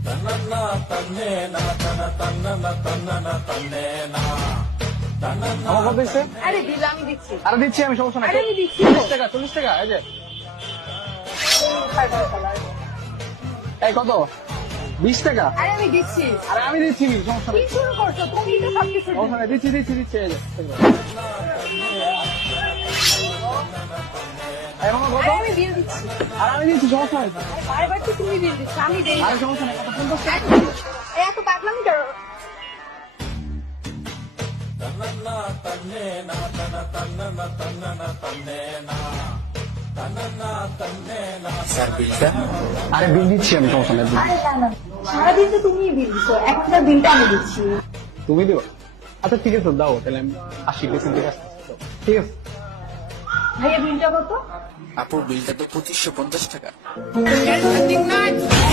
আমার কত দিচ্ছে? আরে দিল, আমি দিচ্ছি। আরে দিচ্ছি আমি, সমস্যা নাই। আরে আমি দিচ্ছি। 40 টাকা, 40 টাকা। এই যে এই কত? 20 টাকা। আরে আমি দিচ্ছি। আরে আমি দিচ্ছি, সমস্যা কি নেই। শুরু করছো তুমি? তো সবকিছু সমস্যা নাই, দিচ্ছি দিচ্ছি দিচ্ছি। এই যে এই মামা কত? আরে আমি বিল দিচ্ছি। আর আমি দিচ্ছি, সমস্যা নাই। বারবার তো তুমি বিল দিচ্ছ, আমি দেই না। আরে সমস্যা নাই, কত? 50 টাকা। এই এত পাগলামি করো। স্যার বিলটা? আরে বিল দিচ্ছি আমি, সমস্যা নাই। আরে না না, সারাদিন তো তুমিই বিল দিচ্ছ, এখন তার বিলটা আমি দিচ্ছি। তুমি দিবা? আচ্ছা ঠিক আছে, দাও তাহলে আমি 80% ঠিক আছে। ঠিক আছে। ভাইয়া বিলটা কত? আপুর বিলটা তো 2550 টাকা।